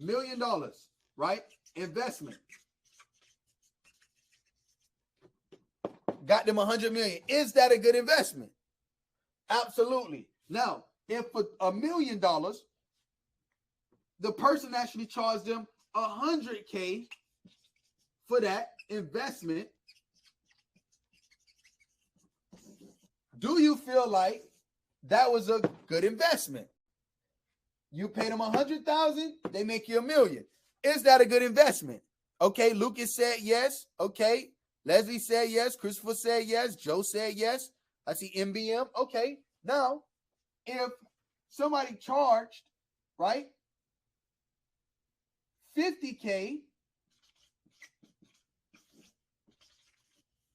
$1 million, right? Investment. Got them 100 million. Is that a good investment? Absolutely. Now, if for $1 million, the person actually charged them $100K for that investment, do you feel like that was a good investment? You paid them 100,000, they make you $1 million. Is that a good investment? Okay, Lucas said yes. Okay, Leslie said yes. Christopher said yes. Joe said yes. I see MBM. Okay, now if somebody charged, right, 50K,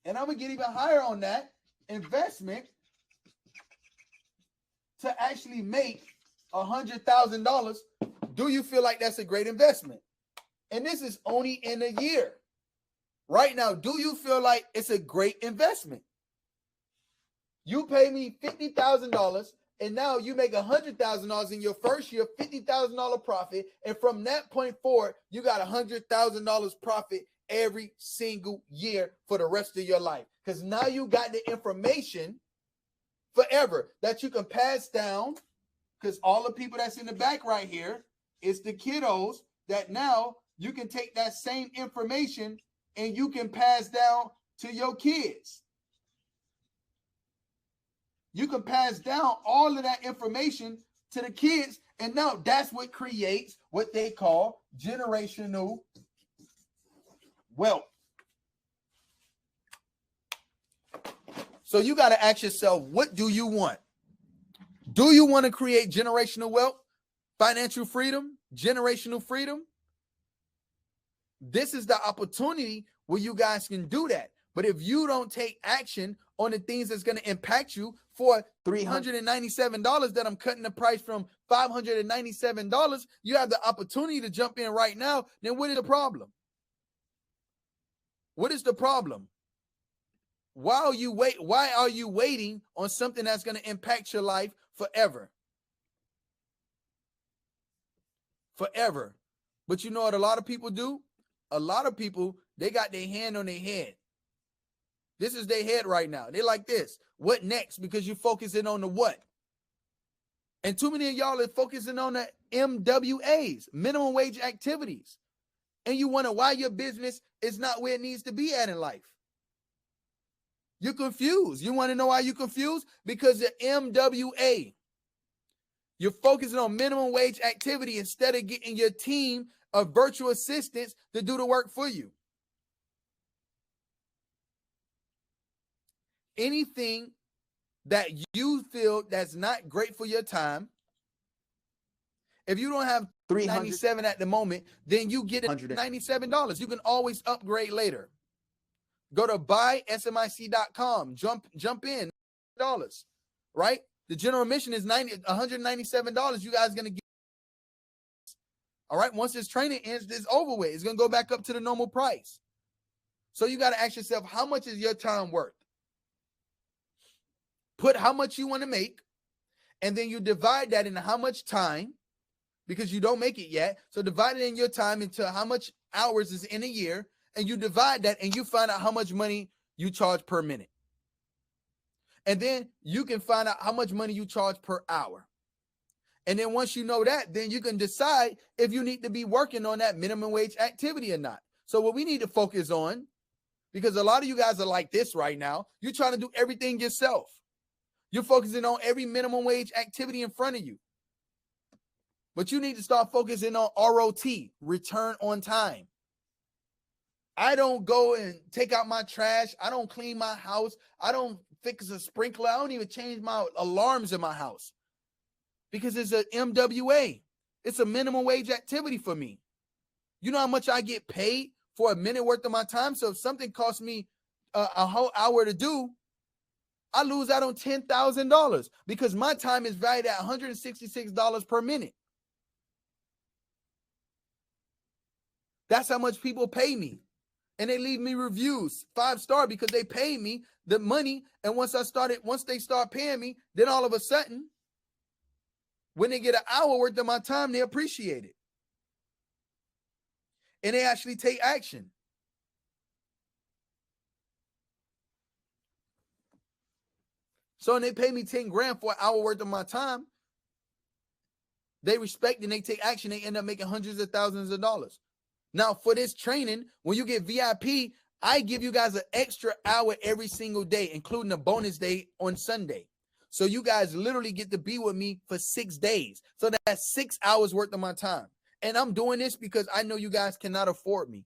and I'm gonna get even higher on that investment to actually make $100,000, do you feel like that's a great investment? And this is only in a year. Right now, do you feel like it's a great investment? You pay me $50,000, and now you make $100,000 in your first year, $50,000 profit, and from that point forward, you got $100,000 profit every single year for the rest of your life. Because now you got the information forever that you can pass down. Because all the people that's in the back right here is the kiddos that now you can take that same information and you can pass down to your kids. You can pass down all of that information to the kids, and now that's what creates what they call generational wealth. So you got to ask yourself, what do you want? Do you want to create generational wealth, financial freedom, generational freedom? This is the opportunity where you guys can do that. But if you don't take action on the things that's going to impact you for $397 that I'm cutting the price from $597, you have the opportunity to jump in right now. Then what is the problem? What is the problem? Why are you waiting on something that's going to impact your life forever? Forever. But you know what a lot of people do? A lot of people, they got their hand on their head. This is their head right now. They're like this. What next? Because you're focusing on the what. And too many of y'all are focusing on the MWAs, minimum wage activities. And you wonder why your business is not where it needs to be at in life. You're confused. You want to know why you're confused? Because the MWA. You're focusing on minimum wage activity instead of getting your team of virtual assistants to do the work for you. Anything that you feel that's not great for your time, if you don't have $397 at the moment, then you get $197. You can always upgrade later. Go to buysmic.com. Jump in $1, right? The general admission is $197. You guys gonna get. All right. Once this training ends, it's over with. It's gonna go back up to the normal price. So you got to ask yourself, how much is your time worth? Put how much you want to make, and then you divide that into how much time, because you don't make it yet. So divide it in your time into how much hours is in a year, and you divide that, and you find out how much money you charge per minute. And then you can find out how much money you charge per hour. And then once you know that, then you can decide if you need to be working on that minimum wage activity or not. So what we need to focus on, because a lot of you guys are like this right now, you're trying to do everything yourself. You're focusing on every minimum wage activity in front of you. But you need to start focusing on ROT, return on time. I don't go and take out my trash. I don't clean my house. I don't fix a sprinkler. I don't even change my alarms in my house because it's a MWA. It's a minimum wage activity for me. You know how much I get paid for a minute worth of my time? So if something costs me a whole hour to do, I lose out on $10,000 because my time is valued at $166 per minute. That's how much people pay me. And they leave me reviews, 5-star, because they pay me the money. And once they start paying me, then all of a sudden, when they get an hour worth of my time, they appreciate it. and they actually take action. So when they pay me 10 grand for an hour worth of my time, they respect and they take action. They end up making hundreds of thousands of dollars. Now, for this training, when you get VIP, I give you guys an extra hour every single day, including a bonus day on Sunday. So you guys literally get to be with me for 6 days. So that's 6 hours worth of my time. And I'm doing this because I know you guys cannot afford me.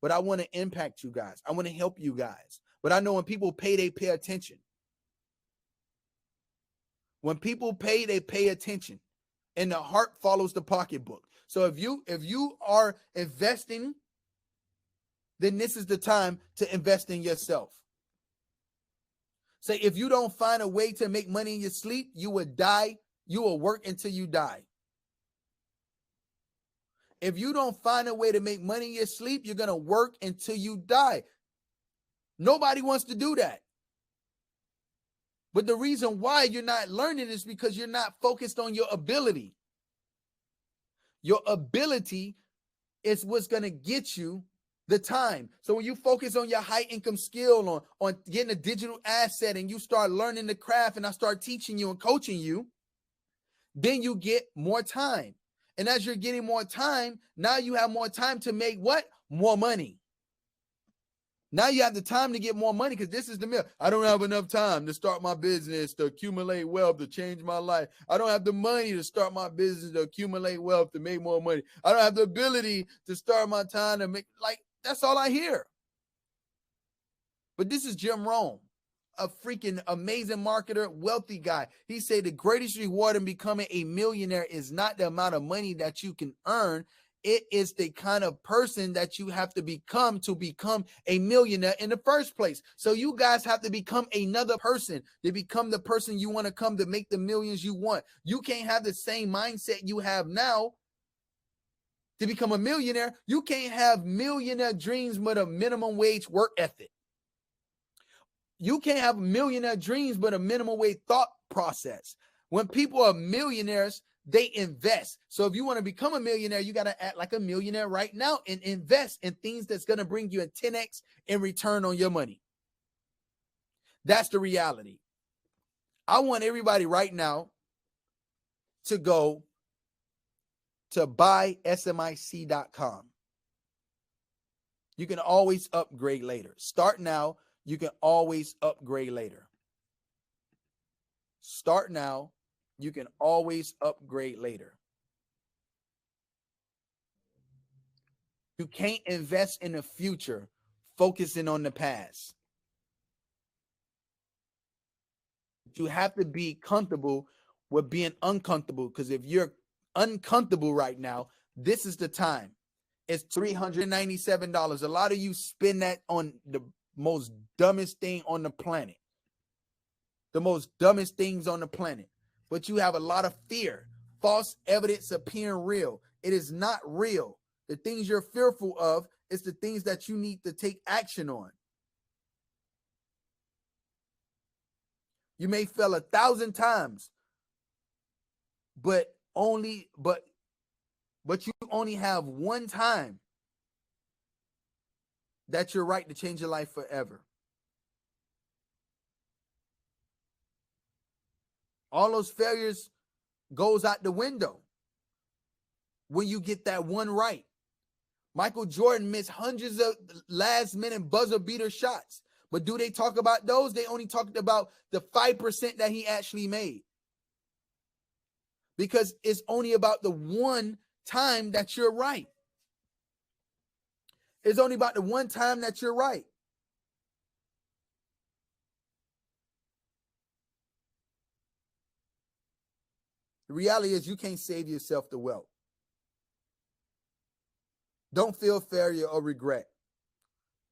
But I want to impact you guys. I want to help you guys. But I know when people pay, they pay attention. When people pay, they pay attention. And the heart follows the pocketbook. So if you are investing, then this is the time to invest in yourself. Say, if you don't find a way to make money in your sleep, you will die. You will work until you die. If you don't find a way to make money in your sleep, you're going to work until you die. Nobody wants to do that. But the reason why you're not learning is because you're not focused on your ability. Your ability is what's going to get you the time. So when you focus on your high income skill, on getting a digital asset, and you start learning the craft, and I start teaching you and coaching you, then you get more time. And as you're getting more time, now you have more time to make what? More money. Now you have the time to get more money, because this is the myth. I don't have enough time to start my business, to accumulate wealth, to change my life. I don't have the money to start my business, to accumulate wealth, to make more money. I don't have the ability to start my time to make, like, that's all I hear. But this is Jim Rohn, a freaking amazing marketer, wealthy guy. He said the greatest reward in becoming a millionaire is not the amount of money that you can earn. It is the kind of person that you have to become a millionaire in the first place. So you guys have to become another person to become the person you want to come to make the millions you want. You can't have the same mindset you have now to become a millionaire. You can't have millionaire dreams with a minimum wage work ethic. You can't have millionaire dreams but a minimum wage thought process. When people are millionaires, they invest. So if you want to become a millionaire, you got to act like a millionaire right now and invest in things that's going to bring you a 10x in return on your money. That's the reality. I want everybody right now to go to buysmic.com. You can always upgrade later. Start now. You can always upgrade later. Start now. You can always upgrade later. You can't invest in the future focusing on the past. You have to be comfortable with being uncomfortable, because if you're uncomfortable right now, this is the time. It's $397. A lot of you spend that on the most dumbest thing on the planet. The most dumbest things on the planet. But you have a lot of fear. False evidence appearing real. It is not real. The things you're fearful of is the things that you need to take action on. You may fail 1,000 times, but you only have one time that you're right to change your life forever. All those failures goes out the window when you get that one right. Michael Jordan missed hundreds of last-minute buzzer beater shots. But do they talk about those? They only talked about the 5% that he actually made. Because it's only about the one time that you're right. It's only about the one time that you're right. The reality is you can't save yourself the wealth. Don't feel failure or regret.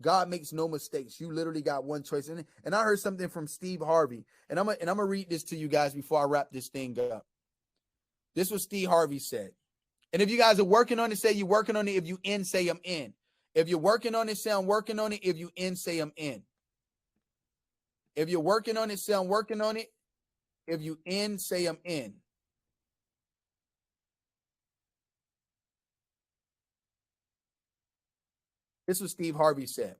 God makes no mistakes. You literally got one choice. And I heard something from Steve Harvey. And I'm gonna read this to you guys before I wrap this thing up. This is what Steve Harvey said. And if you guys are working on it, say you're working on it. If you in, say I'm in. If you're working on it, say I'm working on it. If you in, say I'm in. If you're working on it, say I'm working on it. If you in, say I'm in. This is what Steve Harvey said.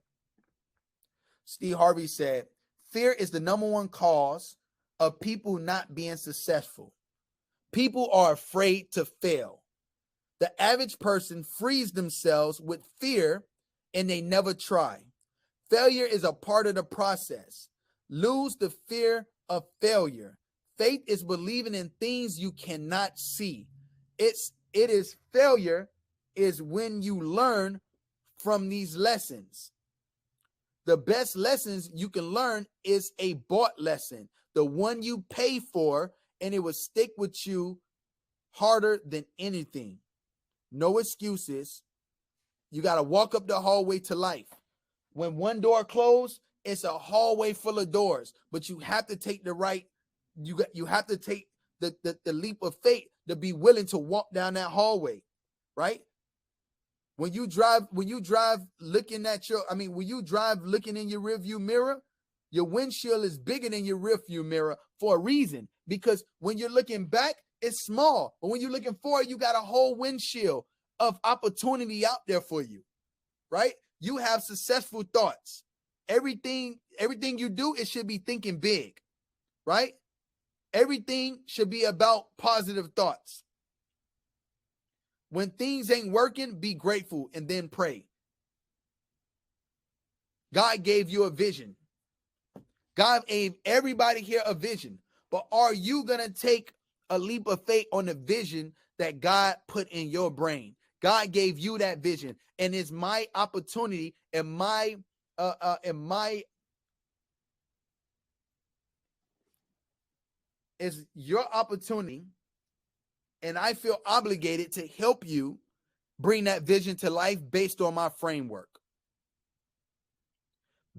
Steve Harvey said, fear is the number one cause of people not being successful. People are afraid to fail. The average person frees themselves with fear and they never try. Failure is a part of the process. Lose the fear of failure. Faith is believing in things you cannot see. It is failure is when you learn from these lessons. The best lessons you can learn is a bought lesson, the one you pay for, and it will stick with you harder than anything. No excuses. You got to walk up the hallway to life. When one door closed, it's a hallway full of doors, but you have to take the right. You have to take the leap of faith to be willing to walk down that hallway, right? When you drive looking in your rearview mirror, your windshield is bigger than your rearview mirror for a reason, because when you're looking back, it's small. But when you're looking forward, you got a whole windshield of opportunity out there for you, right? You have successful thoughts. Everything you do, it should be thinking big, right? Everything should be about positive thoughts. When things ain't working, be grateful and then pray. God gave you a vision. God gave everybody here a vision. But are you going to take a leap of faith on the vision that God put in your brain? God gave you that vision, and it's my opportunity and it's your opportunity, and I feel obligated to help you bring that vision to life based on my framework.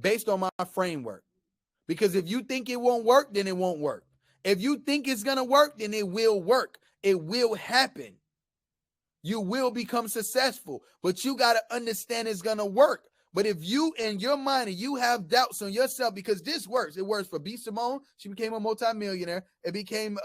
Based on my framework. Because if you think it won't work, then it won't work. If you think it's going to work, then it will work. It will happen. You will become successful, but you got to understand it's going to work. But if you in your mind and you have doubts on yourself, because this works, it works for B. Simone. She became a multimillionaire. It became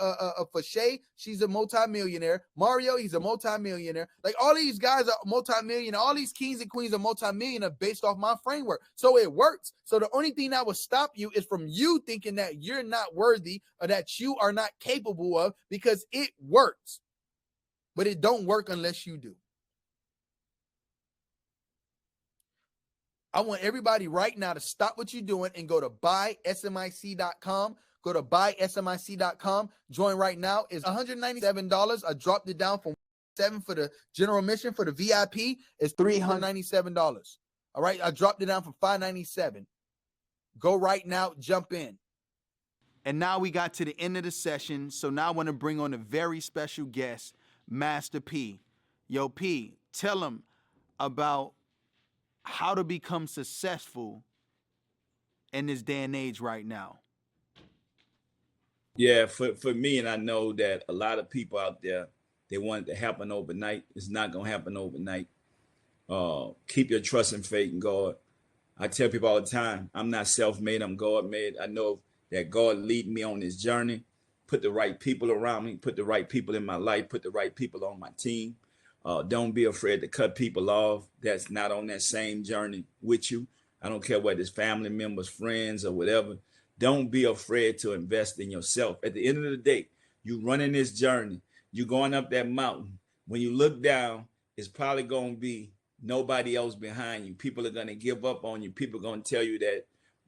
for Shay. She's a multimillionaire. Mario, he's a multimillionaire. Like all these guys are multimillionaire. All these kings and queens are multimillionaire based off my framework. So it works. So the only thing that will stop you is from you thinking that you're not worthy or that you are not capable of, because it works. But it don't work unless you do. I want everybody right now to stop what you're doing and go to buysmic.com. Go to buysmic.com. Join right now. It's $197. I dropped it down from $7 for the general mission. For the VIP, it's $397. All right. I dropped it down from $597. Go right now. Jump in. And now we got to the end of the session. So now I want to bring on a very special guest, Master P. Yo, P, tell them about how to become successful in this day and age right now. Yeah, for me, and I know that a lot of people out there, they want it to happen overnight. It's not going to happen overnight. Keep your trust and faith in God. I tell people all the time, I'm not self-made, I'm God-made. I know that God lead me on this journey, put the right people around me, put the right people in my life, put the right people on my team. Don't be afraid to cut people off that's not on that same journey with you. I don't care whether it's family members, friends, or whatever. Don't be afraid to invest in yourself. At the end of the day, you running this journey, you going up that mountain. When you look down, it's probably going to be nobody else behind you. People are going to give up on you. People are going to tell you that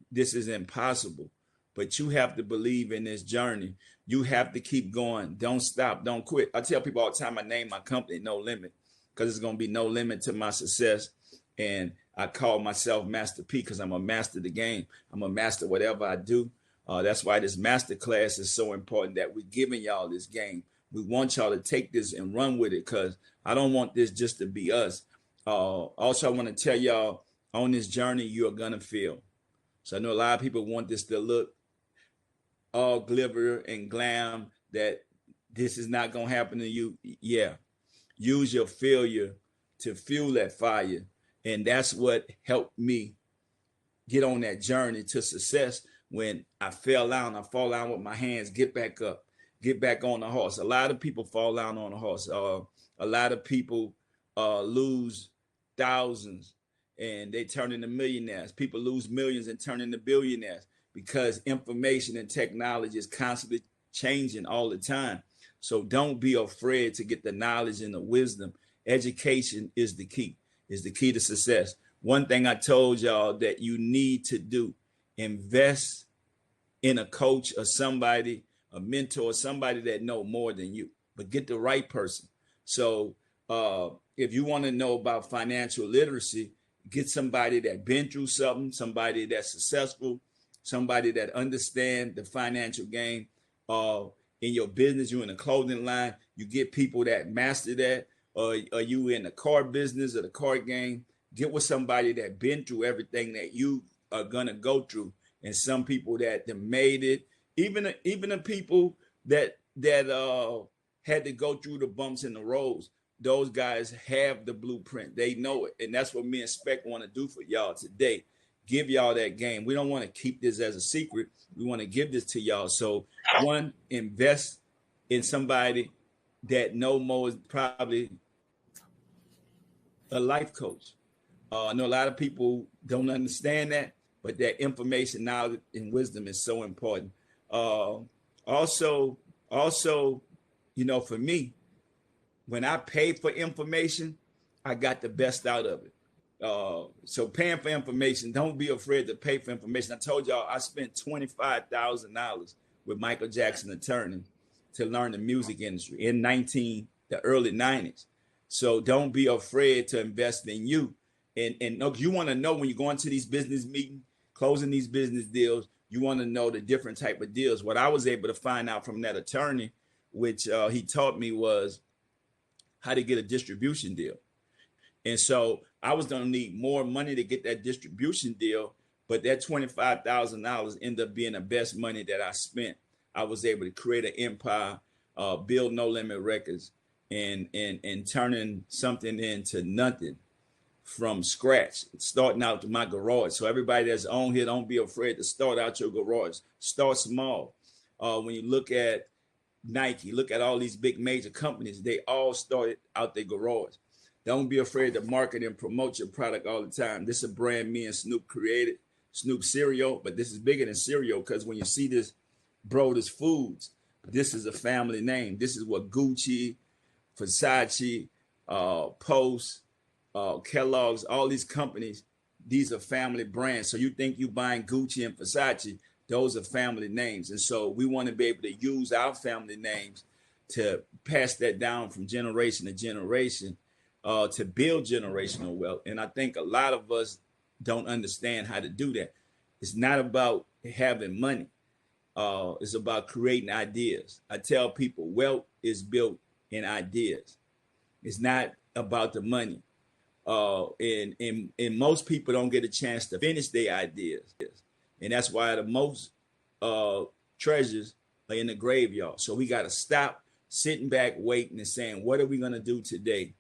this is impossible. But you have to believe in this journey. You have to keep going. Don't stop. Don't quit. I tell people all the time, I name my company No Limit, because it's going to be no limit to my success. And I call myself Master P because I'm a master of the game. I'm a master of whatever I do. That's why this master class is so important, that we're giving y'all this game. We want y'all to take this and run with it, because I don't want this just to be us. Also, I want to tell y'all, on this journey, you're going to feel. So I know a lot of people want this to look all glitter and glam, that this is not going to happen to you. Yeah. Use your failure to fuel that fire. And that's what helped me get on that journey to success. When I fell out, I fall out with my hands, get back up, get back on the horse. A lot of people fall out on the horse. A lot of people lose thousands and they turn into millionaires. People lose millions and turn into billionaires because information and technology is constantly changing all the time. So don't be afraid to get the knowledge and the wisdom. Education is the key to success. One thing I told y'all that you need to do, invest in a coach or somebody, a mentor, somebody that know more than you, but get the right person. So if you want to know about financial literacy, get somebody that been through something, somebody that's successful, somebody that understand the financial game. In your business, you in the clothing line, you get people that master that, or you in the car business or the car game, get with somebody that been through everything that you are gonna go through. And some people that made it, even the people that had to go through the bumps in the roads, those guys have the blueprint. They know it. And that's what me and Spec want to do for y'all today. Give y'all that game. We don't want to keep this as a secret. We want to give this to y'all. So one, invest in somebody that know more, is probably a life coach. I know a lot of people don't understand that, but that information, knowledge, and wisdom is so important. Also, you know, for me, when I pay for information, I got the best out of it. So paying for information, don't be afraid to pay for information. I told y'all I spent $25,000 with Michael Jackson attorney to learn the music industry in the early 90s. So don't be afraid to invest in you. And you want to know when you go into these business meetings, closing these business deals, you want to know the different type of deals. What I was able to find out from that attorney, which he taught me, was how to get a distribution deal. And so I was going to need more money to get that distribution deal, but that $25,000 ended up being the best money that I spent. I was able to create an empire, build No Limit Records, and turning something into nothing from scratch, starting out to my garage. So everybody that's on here, don't be afraid to start out your garage. Start small. When you look at Nike, look at all these big major companies, they all started out their garage. Don't be afraid to market and promote your product all the time. This is a brand me and Snoop created, Snoop cereal, but this is bigger than cereal, because when you see this, Brothers Foods, this is a family name. This is what Gucci, Versace, Post, Kellogg's, all these companies, these are family brands. So you think you buying Gucci and Versace, those are family names. And so we want to be able to use our family names to pass that down from generation to generation, to build generational wealth. And I think a lot of us don't understand how to do that. It's not about having money. It's about creating ideas. I tell people wealth is built in ideas. It's not about the money. And most people don't get a chance to finish their ideas. And that's why the most treasures are in the graveyard. So we got to stop sitting back, waiting, and saying, what are we going to do today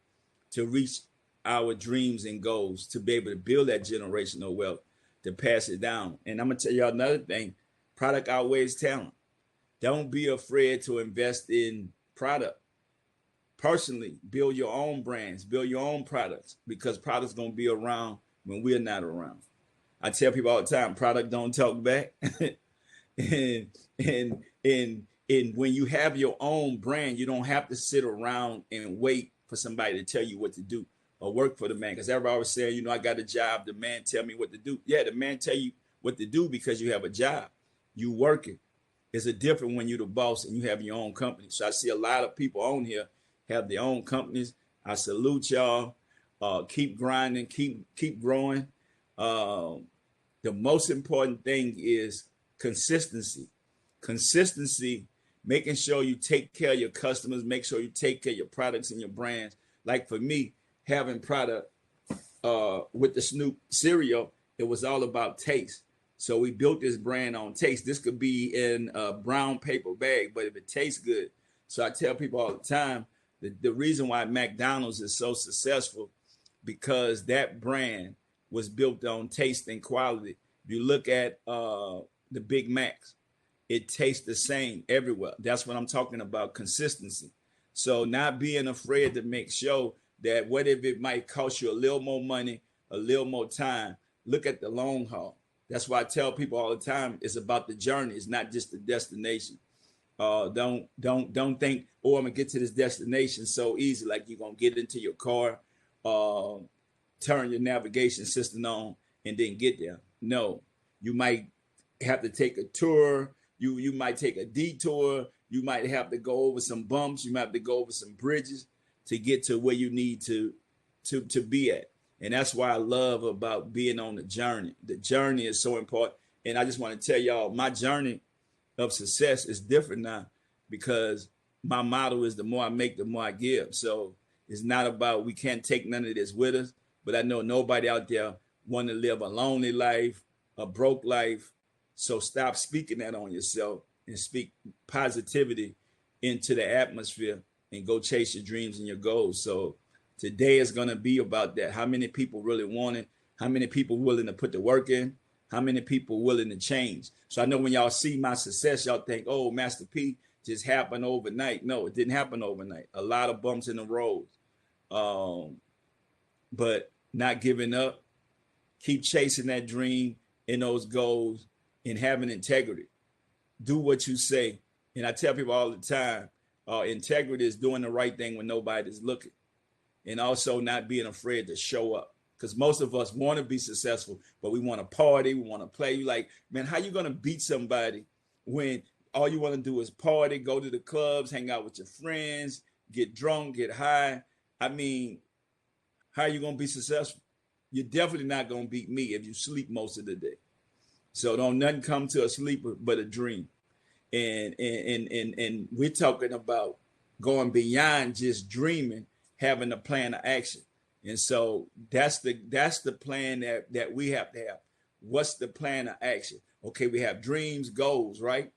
to reach our dreams and goals, to be able to build that generational wealth, to pass it down. And I'm going to tell y'all another thing. Product outweighs talent. Don't be afraid to invest in product. Personally, build your own brands, build your own products, because products going to be around when we're not around. I tell people all the time, product don't talk back. and when you have your own brand, you don't have to sit around and wait for somebody to tell you what to do or work for the man. Because everybody always saying, you know, I got a job, the man tell me what to do. Yeah, the man tell you what to do because you have a job. You working. It's a different when you're the boss and you have your own company. So I see a lot of people on here have their own companies. I salute y'all. Keep grinding, keep growing. The most important thing is consistency. Consistency, making sure you take care of your customers, make sure you take care of your products and your brands. Like for me, having product with the Snoop cereal, it was all about taste. So we built this brand on taste. This could be in a brown paper bag, but if it tastes good. So I tell people all the time, the reason why McDonald's is so successful, because that brand was built on taste and quality. If you look at the Big Macs, it tastes the same everywhere. That's what I'm talking about, consistency. So not being afraid to make sure that what if it might cost you a little more money a little more time. Look at the long haul. That's why I tell people all the time, it's about the journey. It's not just the destination. Don't think, oh, I'm gonna get to this destination so easy. Like you're gonna get into your car, turn your navigation system on, and then get there. No, you might have to take a tour. You might take a detour. You might have to go over some bumps. You might have to go over some bridges to get to where you need to be at. And that's why I love about being on the journey. The journey is so important. And I just want to tell y'all, my journey of success is different now because my motto is the more I make, the more I give. So it's not about we can't take none of this with us, but I know nobody out there want to live a lonely life, a broke life. So stop speaking that on yourself and speak positivity into the atmosphere and go chase your dreams and your goals. So today is going to be about that. How many people really want it? How many people willing to put the work in? How many people willing to change? So I know when y'all see my success, y'all think, oh, Master P just happened overnight. No, it didn't happen overnight. A lot of bumps in the road. But not giving up, keep chasing that dream and those goals and having integrity. Do what you say. And I tell people all the time, integrity is doing the right thing when nobody's looking. And also not being afraid to show up. Because most of us want to be successful, but we want to party, we want to play. You like, man, how you going to beat somebody when all you want to do is party, go to the clubs, hang out with your friends, get drunk, get high? I mean, how are you going to be successful? You're definitely not going to beat me if you sleep most of the day. So don't nothing come to a sleeper but a dream. And we're talking about going beyond just dreaming, having a plan of action. And so that's the plan that we have to have. What's the plan of action? Okay, we have dreams, goals, right?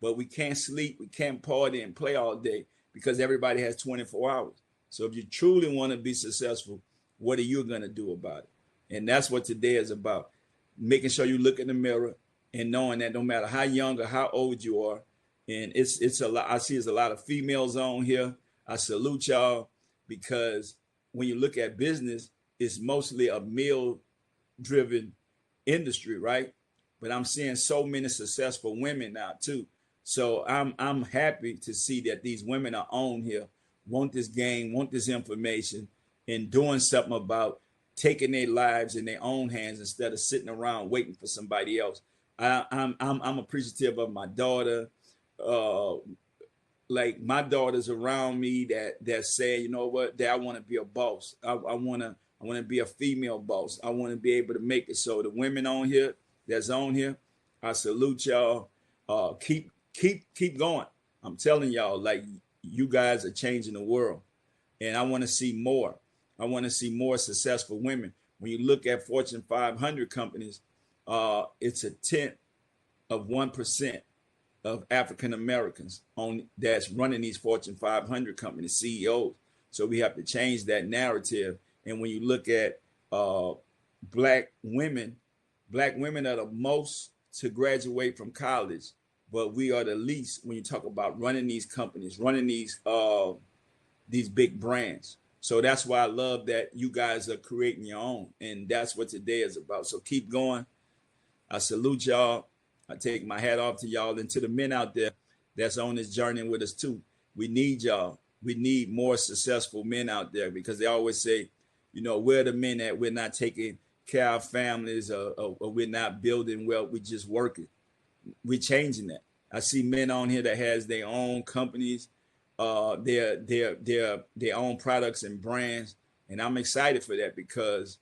But we can't sleep, we can't party and play all day because everybody has 24 hours. So if you truly want to be successful, what are you going to do about it? And that's what today is about. Making sure you look in the mirror and knowing that no matter how young or how old you are, and it's a lot. I see there's a lot of females on here. I salute y'all because when you look at business, it's mostly a male-driven industry, right? But I'm seeing so many successful women now too. So I'm happy to see that these women are on here, want this game, want this information, and doing something about taking their lives in their own hands instead of sitting around waiting for somebody else. I'm appreciative of my daughter. Like my daughter's around me that say, you know what, Dad, I want to be a boss. I want to be a female boss. I want to be able to make it. So the women on here that's on here, I salute y'all. Keep going. I'm telling y'all, like you guys are changing the world, and I want to see more. I want to see more successful women. When you look at Fortune 500 companies, it's a 1% of African Americans on that's running these Fortune 500 companies, CEOs. So we have to change that narrative. And when you look at black women are the most to graduate from college, but we are the least when you talk about running these companies, running these big brands. So that's why I love that you guys are creating your own, and that's what today is about. So keep going. I salute y'all. I take my hat off to y'all and to the men out there that's on this journey with us too. We need y'all. We need more successful men out there because they always say, you know, we're the men that we're not taking care of families or we're not building wealth. We're just working. We're changing that. I see men on here that has their own companies, their own products and brands. And I'm excited for that because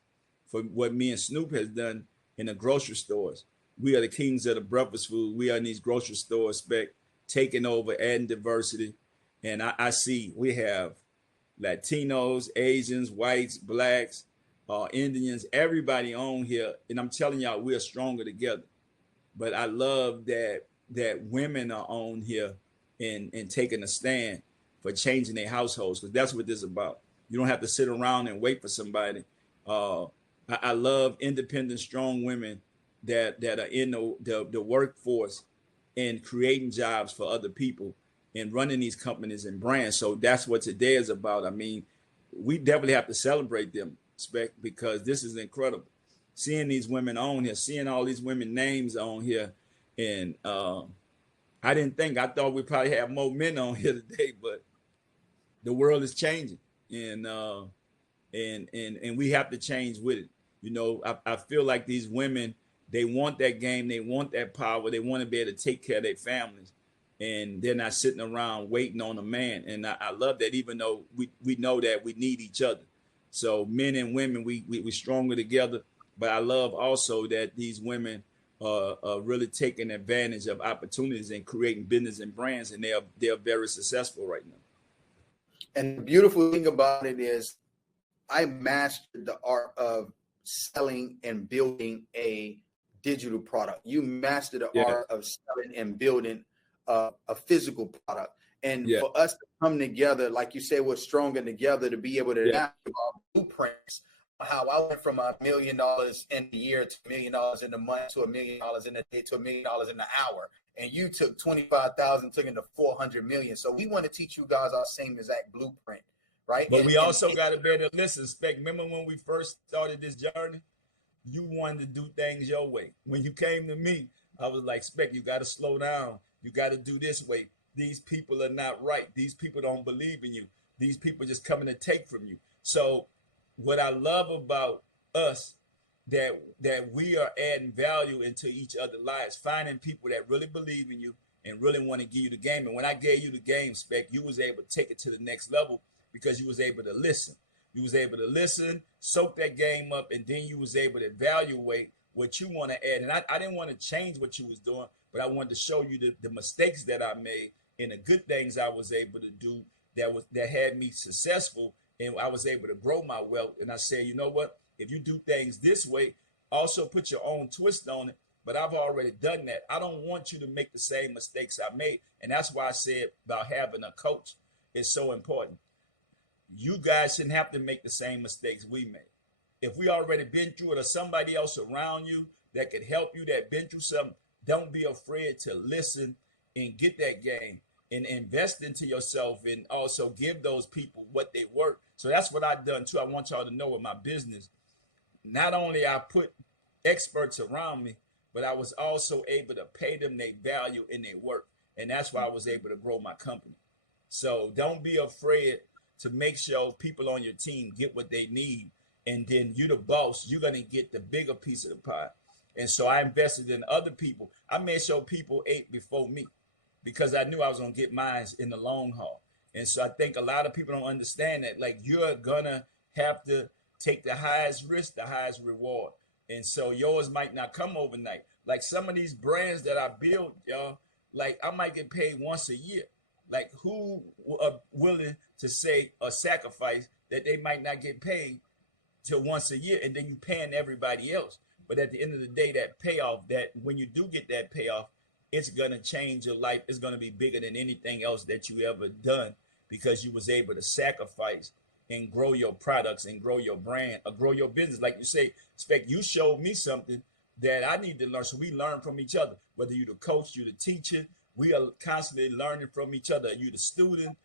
for what me and Snoop has done in the grocery stores. We are the kings of the breakfast food. We are in these grocery stores, taking over, adding diversity. And I see we have Latinos, Asians, whites, blacks, Indians, everybody on here. And I'm telling y'all, we are stronger together. But I love that women are on here and taking a stand for changing their households, because that's what this is about. You don't have to sit around and wait for somebody. I love independent, strong women that are in the workforce and creating jobs for other people and running these companies and brands. So that's what today is about. I mean, we definitely have to celebrate them. Spec, because this is incredible. Seeing these women on here, seeing all these women names on here, and I thought we probably have more men on here today, but the world is changing, and we have to change with it. You know, I feel like these women, they want that game, they want that power, they want to be able to take care of their families, and they're not sitting around waiting on a man. And I love that, even though we know that we need each other. So men and women, we stronger together. But I love also that these women are really taking advantage of opportunities and creating business and brands, and they're very successful right now. And the beautiful thing about it is I mastered the art of selling and building a digital product. You master the art of selling and building a physical product. And for us to come together, like you say, we're stronger together to be able to have our blueprints. How I went from $1 million in a year to $1 million in a month to $1 million in a day to $1 million in an hour. And you took 25,000, took into 400 million. So we want to teach you guys our same exact blueprint, right? But we also got to better listen. Spec, remember when we first started this journey? You wanted to do things your way. When you came to me, I was like, Spec, you got to slow down. You got to do this way. These people are not right. These people don't believe in you. These people just coming to take from you. So what I love about us, that we are adding value into each other's lives, finding people that really believe in you and really want to give you the game. And when I gave you the game, Spec, you was able to take it to the next level because you was able to listen. You was able to listen, soak that game up, and then you was able to evaluate what you want to add. And I didn't want to change what you was doing, but I wanted to show you the mistakes that I made and the good things I was able to do that had me successful, and I was able to grow my wealth. And I said, you know what? If you do things this way, also put your own twist on it. But I've already done that. I don't want you to make the same mistakes I made. And that's why I said about having a coach is so important. You guys shouldn't have to make the same mistakes we made. If we already been through it, or somebody else around you that could help you that been through something, don't be afraid to listen and get that game and invest into yourself, and also give those people what they work. So that's what I've done too. I want y'all to know with my business, not only I put experts around me, but I was also able to pay them their value in their work. And that's why I was able to grow my company. So don't be afraid to make sure people on your team get what they need. And then you the boss, you're going to get the bigger piece of the pie. And so I invested in other people. I made sure people ate before me because I knew I was going to get mine in the long haul. And so I think a lot of people don't understand that. Like, you're going to have to take the highest risk, the highest reward. And so yours might not come overnight. Like some of these brands that I built, y'all, like I might get paid once a year. Like, who are willing to say or sacrifice that they might not get paid till once a year, and then you paying everybody else? But at the end of the day, that payoff, that when you do get that payoff, it's going to change your life. It's going to be bigger than anything else that you ever done, because you was able to sacrifice and grow your products and grow your brand or grow your business. Like you say, Spec, you showed me something that I need to learn. So we learn from each other, whether you're the coach, you're the teacher, we are constantly learning from each other. You the student.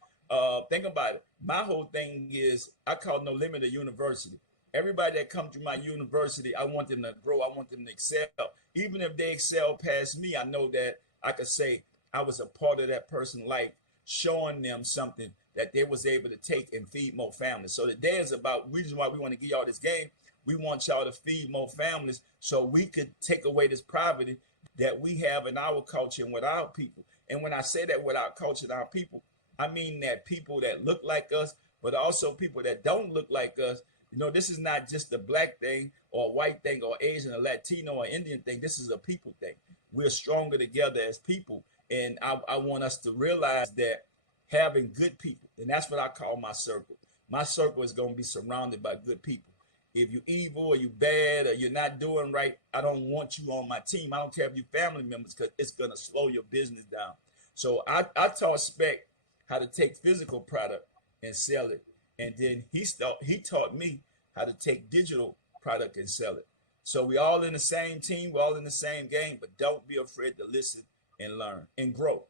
Think about it. My whole thing is, I call No Limit a university. Everybody that comes through my university, I want them to grow. I want them to excel. Even if they excel past me, I know that I could say I was a part of that person's life, showing them something that they was able to take and feed more families. So today is about, reason why we want to give y'all this game. We want y'all to feed more families so we could take away this poverty that we have in our culture and with our people. And when I say that with our culture and our people, I mean that people that look like us, but also people that don't look like us. You know, this is not just a black thing or a white thing or Asian or Latino or Indian thing. This is a people thing. We're stronger together as people. And I want us to realize that having good people, and that's what I call my circle. My circle is going to be surrounded by good people. If you're evil or you're bad or you're not doing right, I don't want you on my team. I don't care if you're family members, because it's going to slow your business down. So I taught Spec how to take physical product and sell it. And then he taught me how to take digital product and sell it. So we all in the same team. We're all in the same game, but don't be afraid to listen and learn and grow.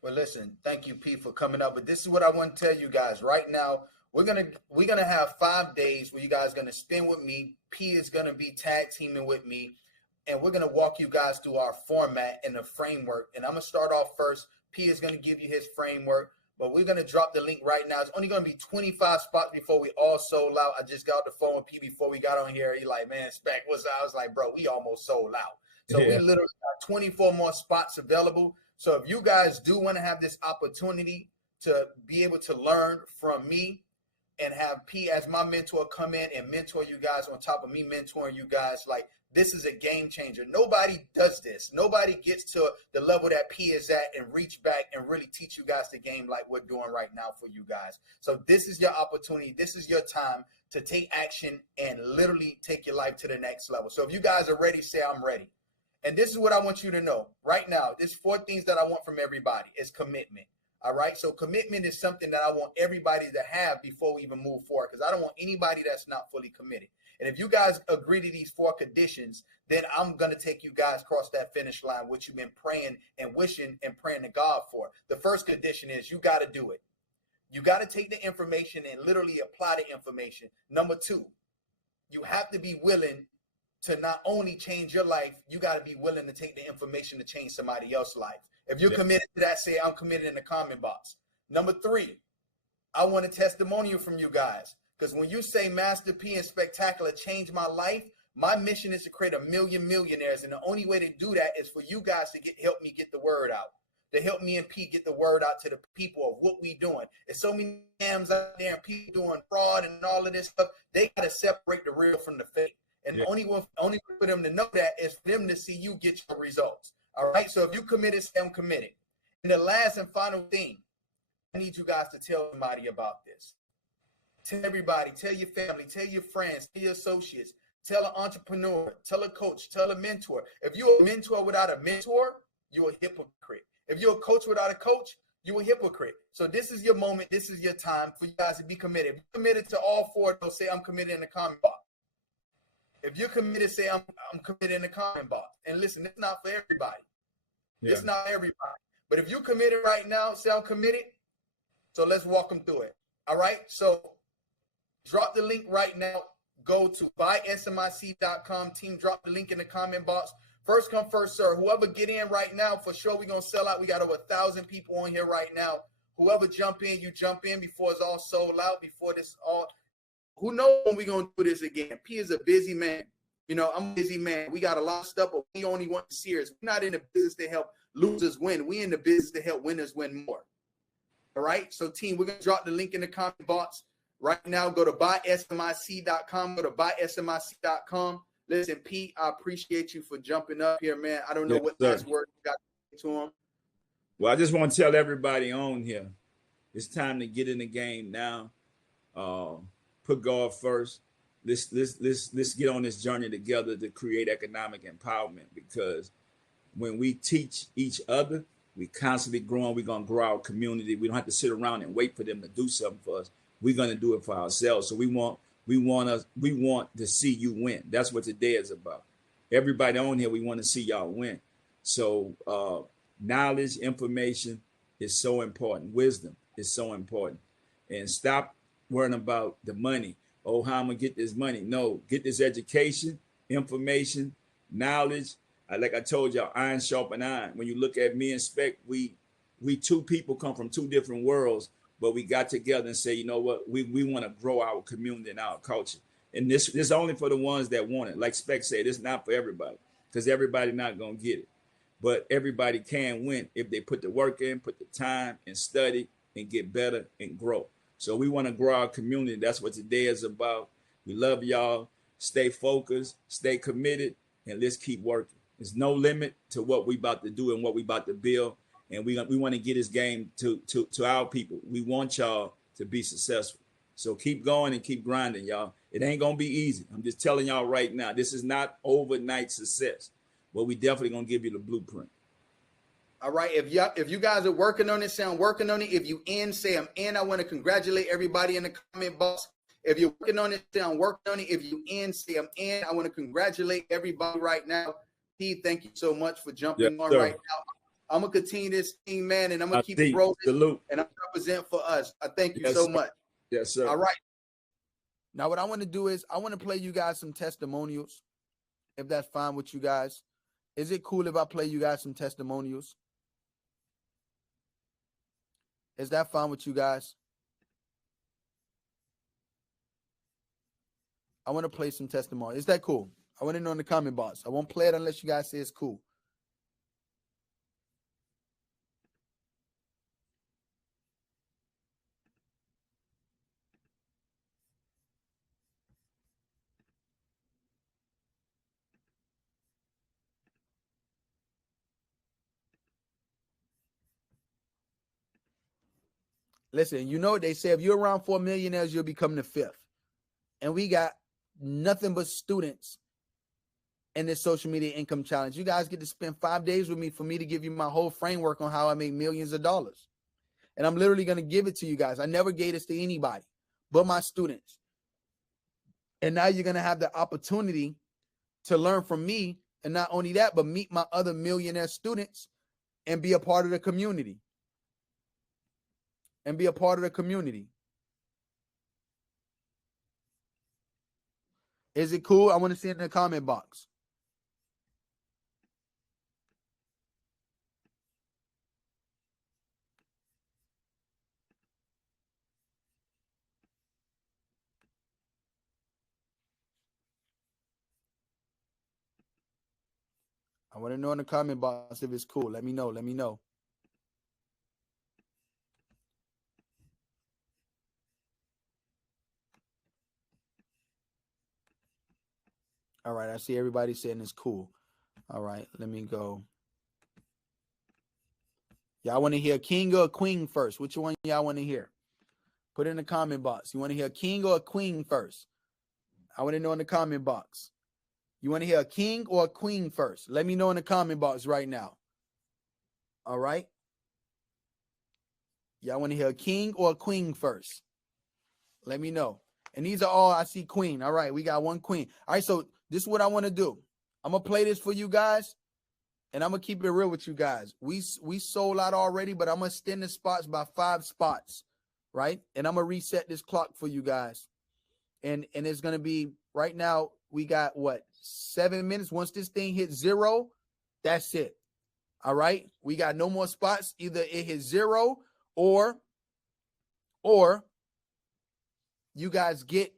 Well, listen, thank you, Pete, for coming up. But this is what I want to tell you guys right now. we're gonna have 5 days where you guys are gonna spend with me. P is gonna be tag teaming with me, and we're gonna walk you guys through our format and the framework. And I'm gonna start off first. P is gonna give you his framework, but we're gonna drop the link right now. It's only gonna be 25 spots before we all sold out. I just got off the phone with P before we got on here. He like, man, Spec, what's up? I was like, bro, we almost sold out. So we literally got 24 more spots available. So if you guys do want to have this opportunity to be able to learn from me and have P as my mentor come in and mentor you guys on top of me mentoring you guys, like, this is a game changer. Nobody does this. Nobody gets to the level that P is at and reach back and really teach you guys the game like we're doing right now for you guys. So this is your opportunity. This is your time to take action and literally take your life to the next level. So if you guys are ready, say I'm ready. And this is what I want you to know right now. There's 4 things that I want from everybody is commitment. All right. So commitment is something that I want everybody to have before we even move forward, because I don't want anybody that's not fully committed. And if you guys agree to these 4 conditions, then I'm going to take you guys across that finish line, which you've been praying and wishing and praying to God for. The first condition is you got to do it. You got to take the information and literally apply the information. Number 2, you have to be willing to not only change your life, you got to be willing to take the information to change somebody else's life. If you're committed to that, say I'm committed in the comment box. Number 3, I want a testimonial from you guys, because when you say Master P and Spectacular changed my life, my mission is to create 1 million millionaires. And the only way to do that is for you guys to help me get the word out, to help me and P get the word out to the people of what we doing. There's so many scams out there and people doing fraud and all of this stuff. They got to separate the real from the fake. And the only way for them to know that is for them to see you get your results. All right. So if you committed, say I'm committed. And the last and final thing, I need you guys to tell somebody about this. Tell everybody, tell your family, tell your friends, tell your associates, tell an entrepreneur, tell a coach, tell a mentor. If you're a mentor without a mentor, you're a hypocrite. If you're a coach without a coach, you're a hypocrite. So this is your moment. This is your time for you guys to be committed. If you're committed to all 4, they'll say I'm committed in the comment box. If you're committed, say I'm committed in the comment box. And listen, it's not for everybody. It's not everybody. But if you're committed right now, say I'm committed. So let's walk them through it. All right. So drop the link right now. Go to buysmic.com. Team, drop the link in the comment box. First come, first serve. Whoever get in right now, for sure we're going to sell out. We got over 1,000 people on here right now. Whoever jump in, you jump in before it's all sold out, before this all. Who knows when we're going to do this again? P is a busy man. You know, I'm a busy man. We got a lot of stuff, but we only want to see us. We're not in the business to help losers win. We in the business to help winners win more. All right. So team, we're going to drop the link in the comment box right now. Go to buysmic.com. Go to buysmic.com. Listen, P, I appreciate you for jumping up here, man. I don't know what last word you got to say to him. Well, I just want to tell everybody on here, it's time to get in the game now. Put God first. Let's get on this journey together to create economic empowerment, because when we teach each other, we constantly growing. We're gonna grow our community. We don't have to sit around and wait for them to do something for us. We're gonna do it for ourselves. So we want to see you win. That's what today is about. Everybody on here, we want to see y'all win. So knowledge, information is so important. Wisdom is so important. And stop worrying about the money. Oh, how I'm gonna get this money? No, get this education, information, knowledge. Like I told y'all, iron sharpen iron. When you look at me and Spec, we 2 people come from 2 different worlds, but we got together and say, you know what, we want to grow our community and our culture. And this is only for the ones that want it. Like Spec said, it's not for everybody, because everybody not gonna get it. But everybody can win if they put the work in, put the time and study and get better and grow. So we want to grow our community. That's what today is about. We love y'all. Stay focused, stay committed, and let's keep working. There's no limit to what we about to do and what we about to build. And we want to get this game to our people. We want y'all to be successful. So keep going and keep grinding, y'all. It ain't going to be easy. I'm just telling y'all right now, this is not overnight success, but we definitely going to give you the blueprint. All right. If you guys are working on it, say I'm working on it. If you in, say I'm in. I want to congratulate everybody in the comment box. If you're working on it, say I'm working on it. If you in, say I'm in. I want to congratulate everybody right now. P, thank you so much for jumping on right now. I'm gonna continue this thing, man, and I'm gonna keep rolling. And I'm represent for us. I thank you so much. Yes, sir. All right. Now, what I want to do is I want to play you guys some testimonials, if that's fine with you guys. Is it cool if I play you guys some testimonials? Is that fine with you guys? I want to play some testimony. Is that cool? I want to know in the comment box. I won't play it unless you guys say it's cool. Listen, you know what they say, if you're around 4 millionaires, you'll become the 5th. And we got nothing but students in this social media income challenge. You guys get to spend 5 days with me for me to give you my whole framework on how I make millions of dollars. And I'm literally going to give it to you guys. I never gave this to anybody but my students. And now you're going to have the opportunity to learn from me. And not only that, but meet my other millionaire students and be a part of the community. And be a part of the community. Is it cool? I want to see it in the comment box. I want to know in the comment box if it's cool. Let me know. Let me know. All right. I see everybody saying it's cool. All right. Let me go. Y'all want to hear king or queen first? Which one y'all want to hear? Put it in the comment box. You want to hear a king or a queen first? I want to know in the comment box. You want to hear a king or a queen first? Let me know in the comment box right now. All right. Y'all want to hear a king or a queen first? Let me know. And these are all, I see queen. All right. We got one queen. All right. So this is what I want to do. I'm going to play this for you guys. And I'm going to keep it real with you guys. We sold out already, but I'm going to extend the spots by 5 spots. Right. And I'm going to reset this clock for you guys. And it's going to be right now. We got what? 7 minutes. Once this thing hits 0, that's it. All right. We got no more spots. Either it hits 0 or you guys get